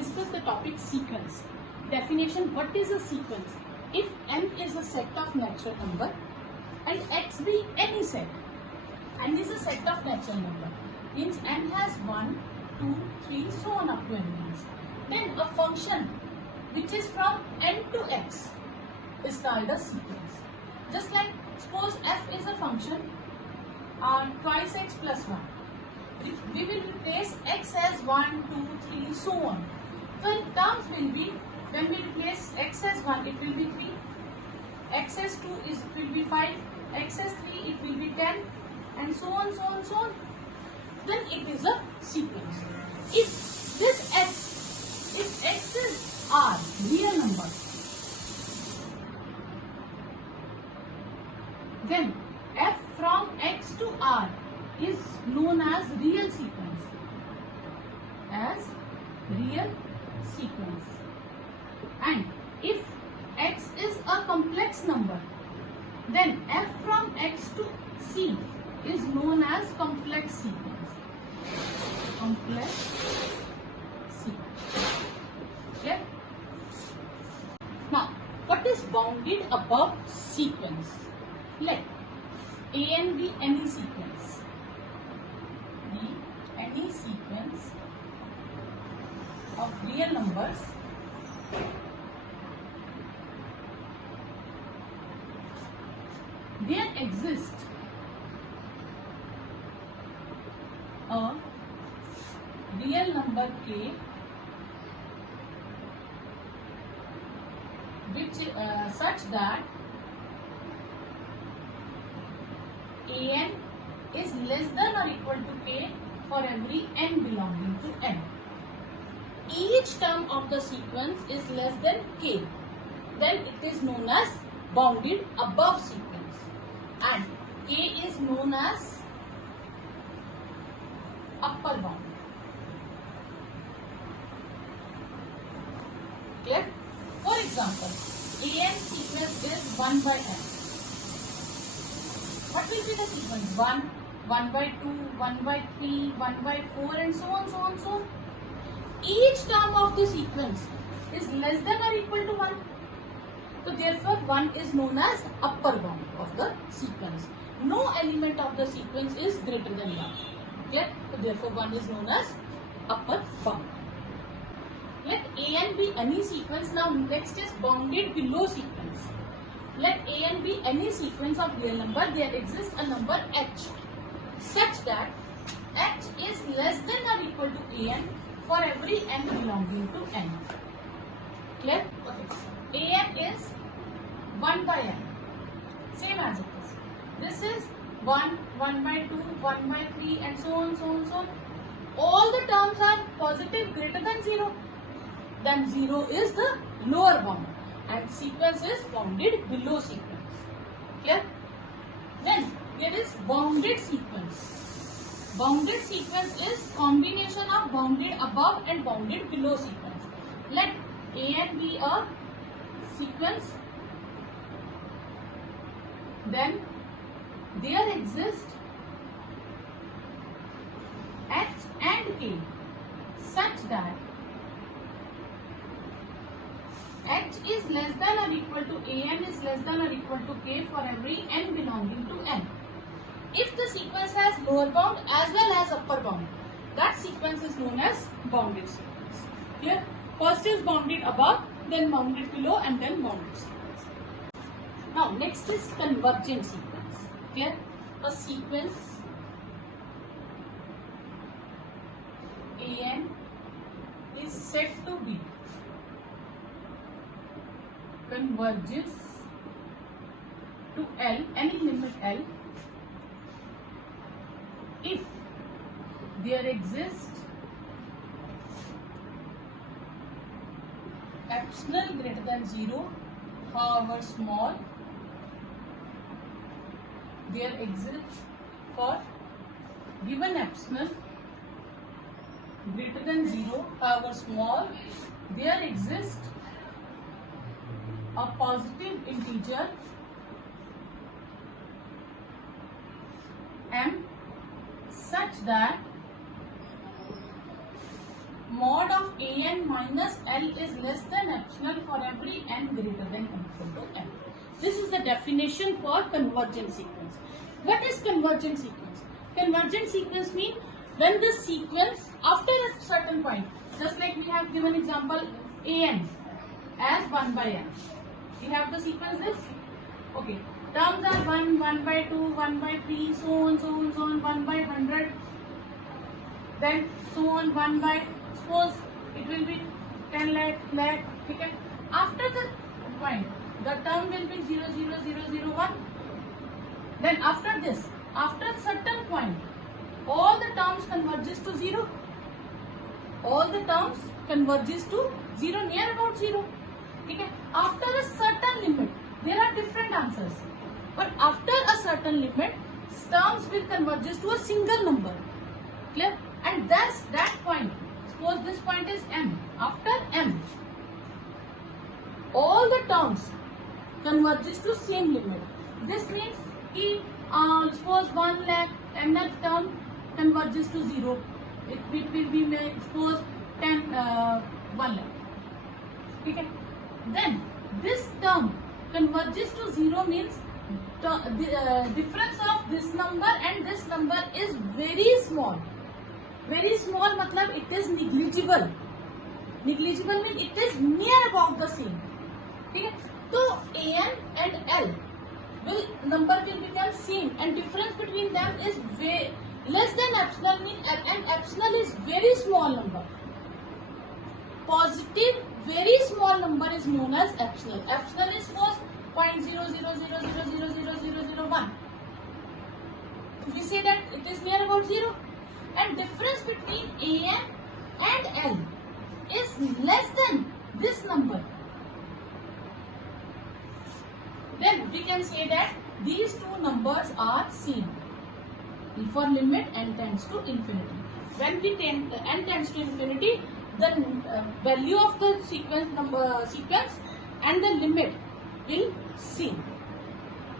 discuss the topic sequence. Definition: what is a sequence? If n is a set of natural number and x be any set, n is a set of natural number, means n has 1, 2, 3, so on up to n means. Then a function which is from n to x is called a sequence. Just like suppose f is a function twice x plus 1. We will replace x as 1, 2, 3, so on. So terms will be, when we replace x as 1, it will be 3, x as 2 it will be 5, x as 3 it will be 10, and so on, so on, so on. Then it is a sequence. If this x is r, real number, then f from x to r is known as real sequence. And if x is a complex number, then f from x to c is known as complex sequence. Okay? Now, what is bounded above sequence? Let a and b any sequence. Any sequence of real numbers there exists a real number k which such that an is less than or equal to k for every n belonging to n. Each term of the sequence is less than k, then it is known as bounded above sequence, and k is known as upper bound. Clear? For example, an sequence is 1 by n. What will be the sequence? 1, 1 by 2, 1 by 3, 1 by 4, and so on, so on, so on. Each term of the sequence is less than or equal to 1. So therefore 1 is known as upper bound of the sequence. No element of the sequence is greater than 1. Okay? So therefore 1 is known as upper bound. Let a and b any sequence. Now next is bounded below sequence. Let a and b any sequence of real number. There exists a number h such that h is less than or equal to an for every n belonging to n. Clear? Okay. An is 1 by n. Same as it is. This is 1, 1 by 2, 1 by 3, and so on, so on, so on. All the terms are positive greater than 0. Then 0 is the lower bound, and sequence is bounded below sequence. Clear? Then there is bounded sequence. Bounded sequence is combination of bounded above and bounded below sequence. Let a and b a sequence, then there exist h and k such that h is less than or equal to an is less than or equal to k for every n belonging to n. If the sequence has lower bound as well as upper bound, that sequence is known as bounded sequence. Here, first is bounded above, then bounded below, and then bounded sequence. Now, next is convergent sequence. Here, a sequence an is said to be converges to L, any limit L, if there exists epsilon greater than 0, however small, there exists for given epsilon greater than 0, however small, there exists a positive integer m such that mod of an minus L is less than epsilon for every n greater than or equal to m. This is the definition for convergent sequence. What is convergent sequence? Convergent sequence means when the sequence after a certain point, just like we have given example an as 1 by n. We have the sequence this. Okay. Terms are 1, 1 by 2, 1 by 3, so on, 1 by 100. Then so on 1 by, suppose it will be 10 lakh, okay. After the point, the term will be 0, 0, 0, 0, 1. Then after this, after a certain point, all the terms converges to 0. All the terms converges to 0, near about 0. Okay. After a certain limit, there are different answers. But after a certain limit, terms will converges to a single number. Clear? And that's that point. Suppose this point is m. After m, all the terms converges to same limit. This means suppose 1 lakh and that term converges to 0. It will be suppose 1 lakh. Okay. Then this term converges to 0 means the difference of this number and this number is very small. Very small matlab it is negligible. Negligible means it is near about the same. Okay. So an and L number will become same and difference between them is less than epsilon means and epsilon is very small number. Positive very small number is known as epsilon. Epsilon is suppose 0.00000001. We say that it is near about 0 and difference between an and L is less than this number. Then we can say that these two numbers are same for limit n tends to infinity. When we n tends to infinity, the value of the sequence and the limit will same.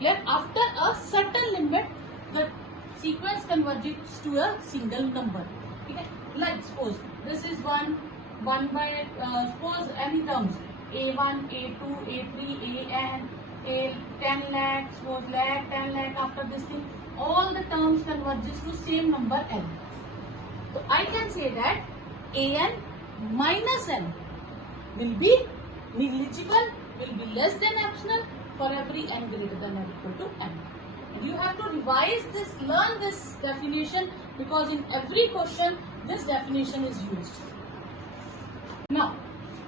Yet after a certain limit, the sequence converges to a single number. Okay? Like suppose this is 1 by suppose any terms a1, a2, a3, an, a 10 lakh, suppose lakh, 10 lakh. After this thing, all the terms converges to same number n. So I can say that an minus n will be negligible, will be less than epsilon for every n greater than or equal to n. And you have to revise this, learn this definition because in every question this definition is used. Now,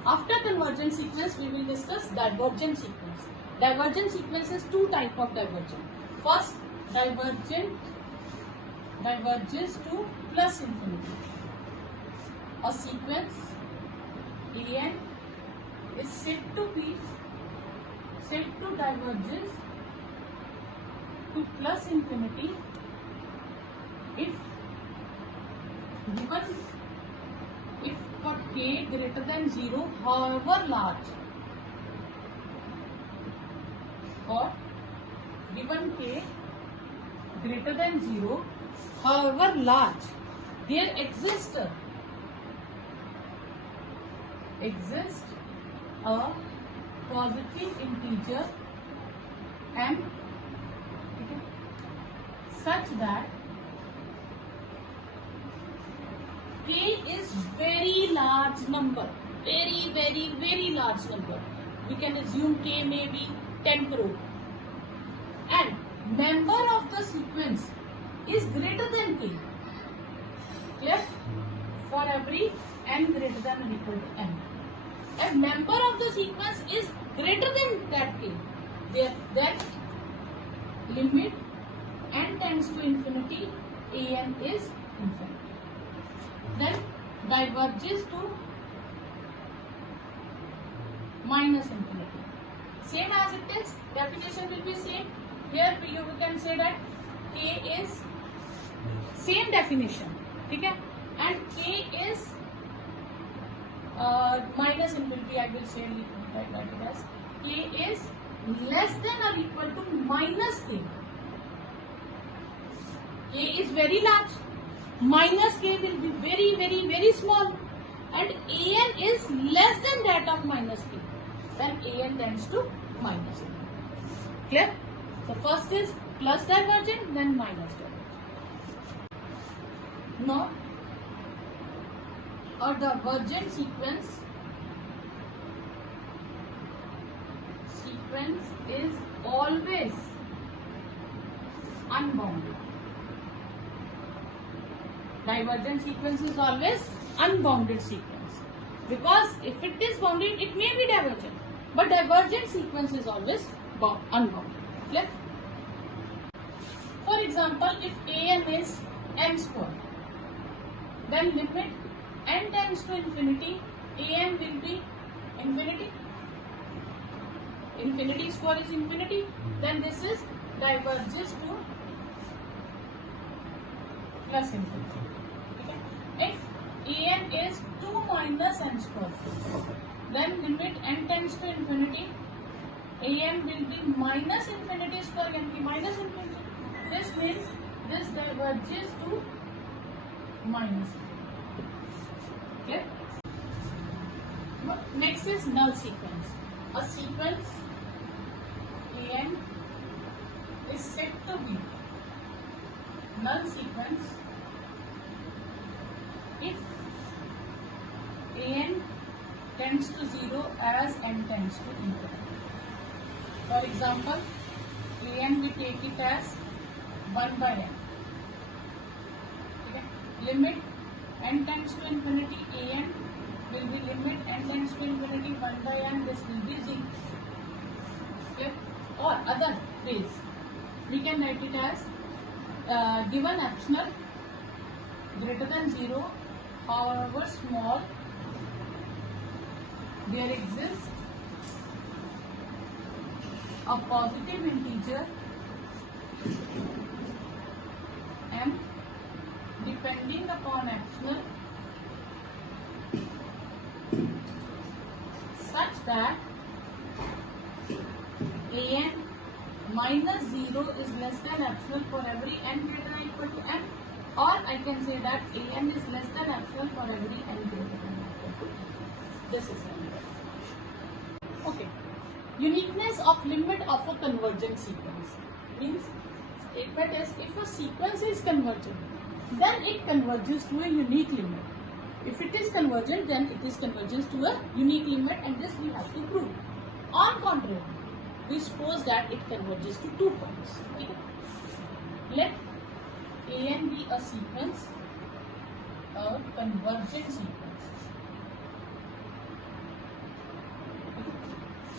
after convergent sequence we will discuss divergent sequence. Divergent sequence is two types of divergent. First, divergent diverges to plus infinity. A sequence an is said to diverges to plus infinity if for k greater than 0, however large, for given k greater than 0, however large, there exists a positive integer m such that k is very large number, very large number. We can assume k may be 10 crore and member of the sequence is greater than k. Clear? For every n greater than or equal to n. If member of the sequence is greater than that k, then limit n tends to infinity, an is infinity. Then diverges to minus infinity. Same as it is, definition will be same. Here we can say that k is same definition, okay? And k is minus infinity. I will say like it as k is less than or equal to minus k. K is very large. Minus k will be very small. and an is less than that of minus k, then an tends to minus k. Clear? So first is plus divergent, then minus divergent. Now a divergent sequence is always unbounded. Divergent sequence is always unbounded sequence, because if it is bounded it may be divergent, but divergent sequence is always unbounded. Clear? For example, if an is n square, then limit n tends to infinity, an will be infinity. Infinity square is infinity, then this is diverges to plus infinity. Okay. If an is 2 minus n square, then limit n tends to infinity, an will be minus infinity square can be minus infinity. This means this diverges to minus. Okay. Next is null sequence. A sequence an is said to be null sequence if an tends to 0 as n tends to infinity. For example, an we take it as 1 by n. Okay. Limit n tends to infinity, an will be limit n tends to infinity 1 by n, this will be 0. Okay. Or other ways, we can write it as given epsilon greater than 0, however small, there exists a positive integer m depending upon epsilon such that an minus 0 is less than epsilon for every n greater than or equal to m, or I can say that an is less than epsilon for every n greater than or equal to m. This is n. Okay. Uniqueness of limit of a convergent sequence means statement is if a sequence is convergent, then it converges to a unique limit. If it is convergent, then it is convergence to a unique limit, and this we have to prove. On contrary, we suppose that it converges to 2 points. Okay. Let an be a sequence, a convergent sequence.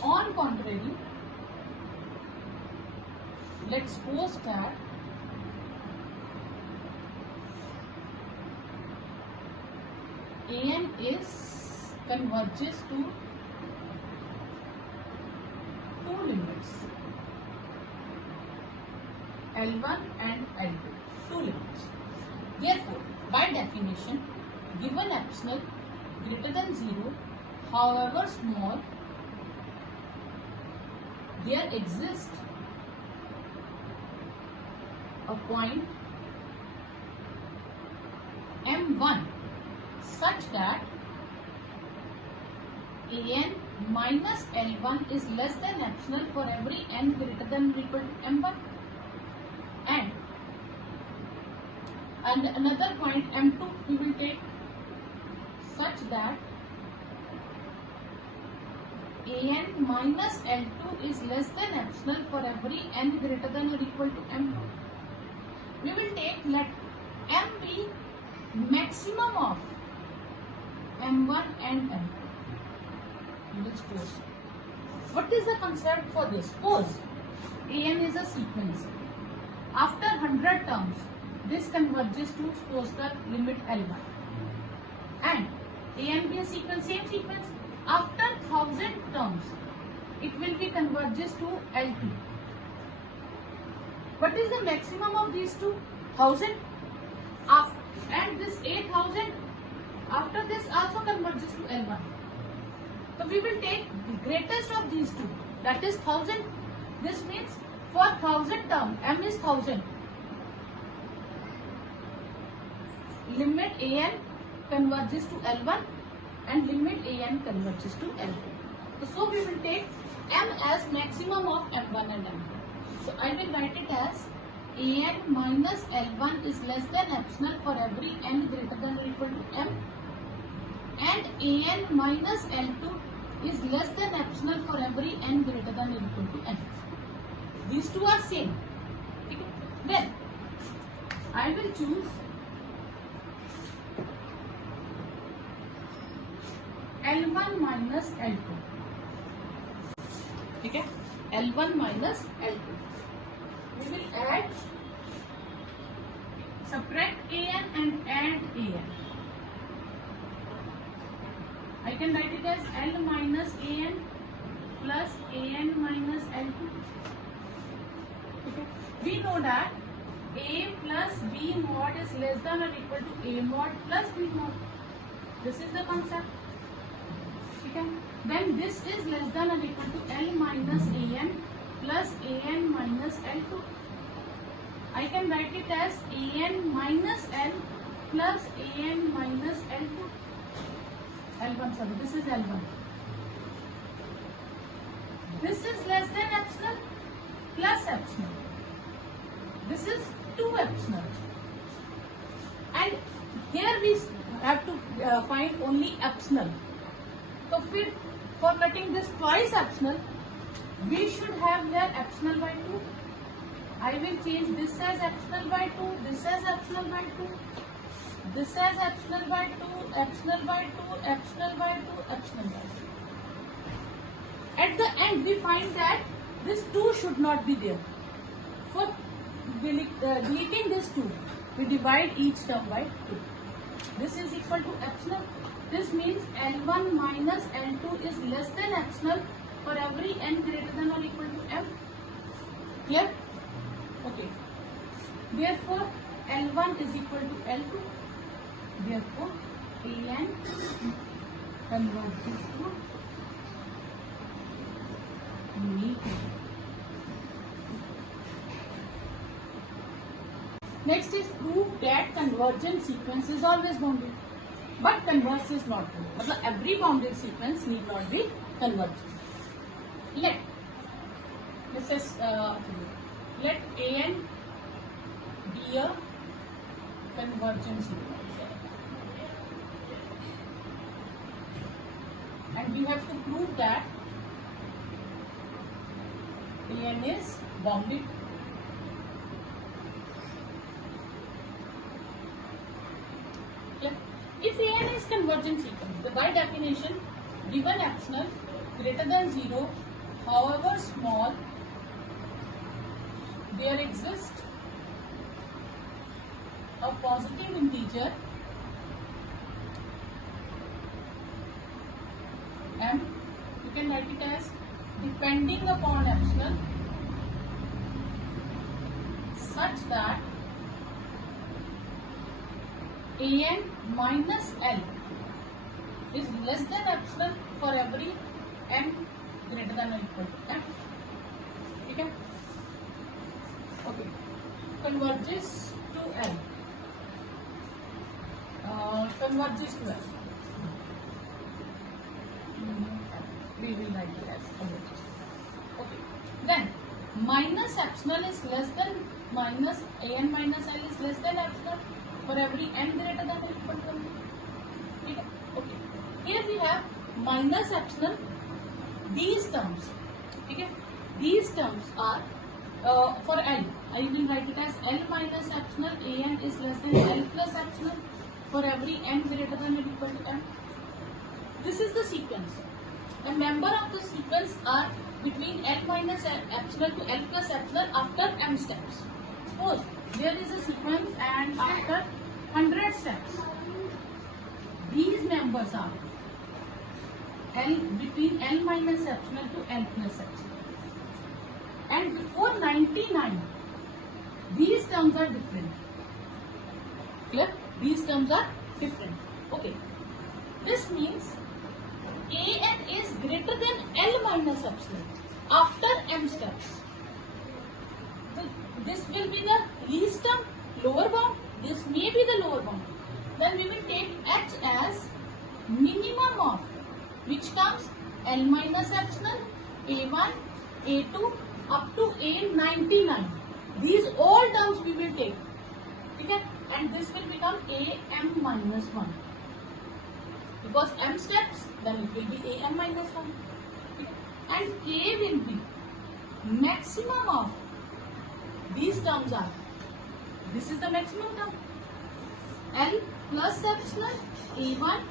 On contrary, let's suppose that an is converges to 2 limits, L1 and L2, 2 limits. Therefore, by definition, given epsilon greater than 0, however small, there exists a point M1 such that an minus L1 is less than epsilon for every n greater than or equal to M1, and another point M2 we will take such that an minus L2 is less than epsilon for every n greater than or equal to M1. We will take let M be maximum of M1 and M2. We will suppose. What is the concept for this? Suppose an is a sequence. After 100 terms, this converges to suppose the limit L1. And an be a sequence, same sequence. After 1000 terms, it will be converges to L2. What is the maximum of these two? 1000. And this 8000, after this also converges to L1. So we will take the greatest of these two, that is 1000. This means for 1000 term, M is 1000. Limit an converges to L1, and limit an converges to L2. So we will take m as maximum of m1 and m2. So I will write it as an minus L1 is less than epsilon for every n greater than or equal to m, and an minus L2 is less than epsilon for every n greater than or equal to m. These two are same. Okay. Then I will choose L1 minus L2. Okay. L1 minus L2. We will add, subtract an and add an. I can write it as L minus an plus an minus L2. Okay. We know that a plus b mod is less than or equal to a mod plus b mod. This is the concept. Okay. Then this is less than or equal to L minus an plus an minus L2. I can write it as an minus L plus an minus L2. L1, sorry, this is L1. This is less than epsilon plus epsilon. This is 2 epsilon. And here we have to find only epsilon. So for getting this twice epsilon, we should have here epsilon by 2. I will change this as epsilon by 2, this as epsilon by 2, this as epsilon by 2, epsilon by 2, epsilon by 2, epsilon by 2. At the end, we find that this 2 should not be there. For deleting this 2, we divide each term by 2. This is equal to epsilon. This means L1 minus L2 is less than epsilon for every n greater than or equal to m. Clear? Okay. Therefore, L1 is equal to L2. Therefore, an converges to unique. Next is prove that convergent sequence is always bounded, but converse is not true. मतलब every bounded sequence need not be convergent. Let an be a convergent sequence, and we have to prove that an is bounded. If an is convergent sequence, by definition, given epsilon greater than 0, however small, there exists a positive integer m. You can write it as depending upon epsilon such that an minus L is less than epsilon for every n greater than or equal to m. Okay? Okay. Converges to L. Converges to L. We will write it as converges. Okay. Then minus epsilon is less than minus an minus L is less than epsilon for every n greater than or equal to m. Okay. Here we have minus epsilon. These terms, okay, these terms are for L. I will write it as L minus epsilon. An is less than L plus epsilon for every n greater than or equal to m. This is the sequence. A member of the sequence are between L minus epsilon to L plus epsilon after m steps. Suppose there is a sequence and after 100 steps, these members are L between L minus epsilon to L plus epsilon. And before 99, these terms are different. Clear? These terms are different. Okay. This means an is greater than L minus epsilon after m steps. So this will be the least term, lower bound. This may be the lower bound. Then we will take h as minimum of which comes L minus epsilon, A1, A2 up to A99. These all terms we will take. Okay? And this will become AM minus 1. Because M steps, then it will be AM minus 1. Okay? And K will be maximum of these terms are. This is the maximum term. L plus epsilon, A1,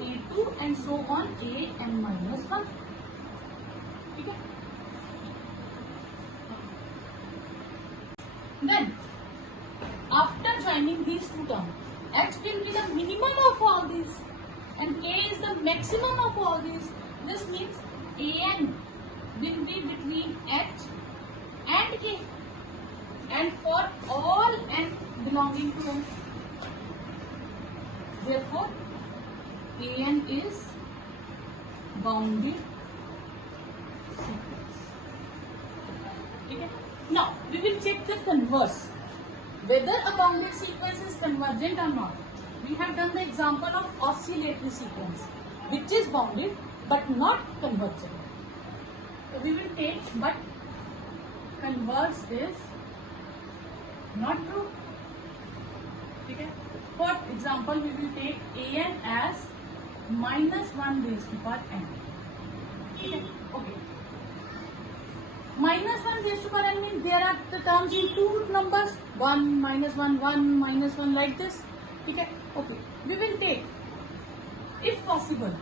A2 and so on, AM minus 1. Okay? Then, after joining these two terms, H will be the minimum of all these and K is the maximum of all these. This means AN will be between H and K and for all N belonging to M. Therefore, AN is bounded sequence. Okay? Now, we will check the converse. Whether a bounded sequence is convergent or not. We have done the example of oscillatory sequence, which is bounded but not convergent. So, we will take but converge is not true. Okay? For example, we will take AN as minus 1 raised to power n. Okay? Okay. Minus 1 raised to power n means there are the terms in two root numbers 1, minus 1, 1, minus 1 like this. Okay? Okay. We will take, if possible,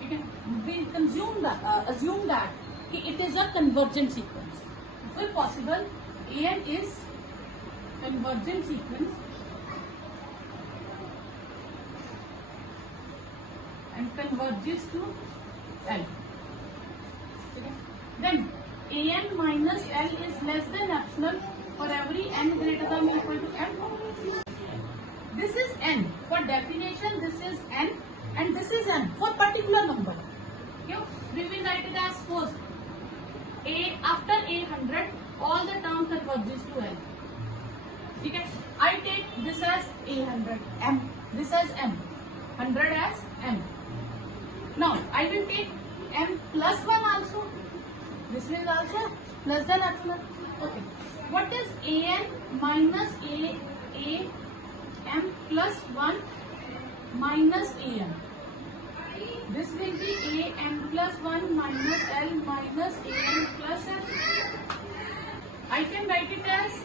we will assume that it is a convergent sequence. If possible, AN is convergent sequence and converges to L. Okay. Then AN minus L is less than epsilon for every n greater than or equal to m. This is n. For definition, this is n and this is n for particular number. Okay. We will write it as suppose A after A100 all the terms converges to L. Okay. I take this as A100 m. This as m. 100 as m. Now I will take m plus 1 also. This is also less than epsilon. Okay. What is AN minus A m plus 1 minus AM? This will be AM plus 1 minus L minus AM plus L. I can write it as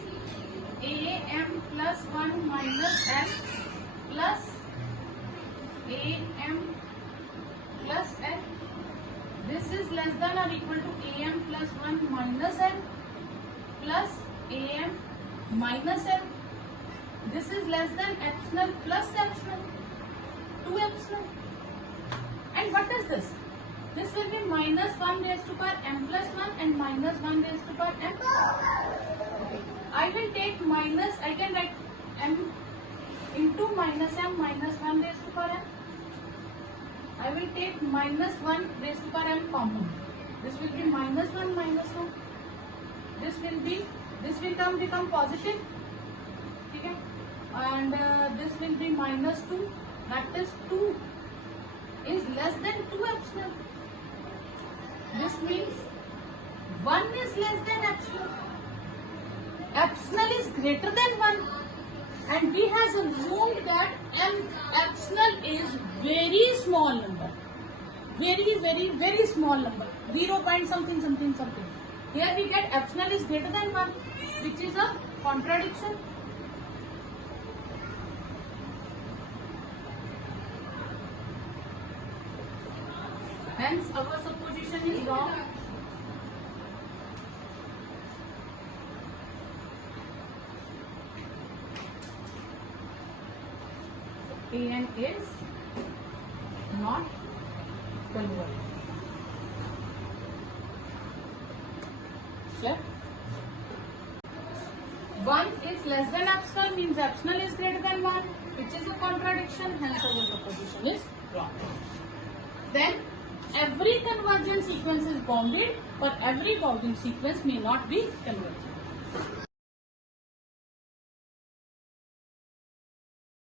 AM plus 1 minus L plus AM plus L. This is less than or equal to AM plus 1 minus L plus AM minus L. This is less than epsilon plus epsilon. 2 epsilon. And what is this? This will be minus 1 raised to power m plus 1 and minus 1 raised to power m. Okay. I will take minus, I can write m into minus m minus 1 raised to power m. I will take minus 1 raised to power m common. This will be minus 1 minus 1. This will become positive. Okay? And this will be minus 2. That is 2 is less than 2 epsilon. This means 1 is less than epsilon. Epsilon is greater than 1. And we have assumed that epsilon is very small number. Very small number. 0 point something. Here we get epsilon is greater than 1, which is a contradiction. Hence our supposition is wrong. AN is not convergent. Clear? 1 is less than epsilon means epsilon is greater than 1, which is a contradiction, hence our supposition is wrong. Then every convergent sequence is bounded, but every bounding sequence may not be convergent.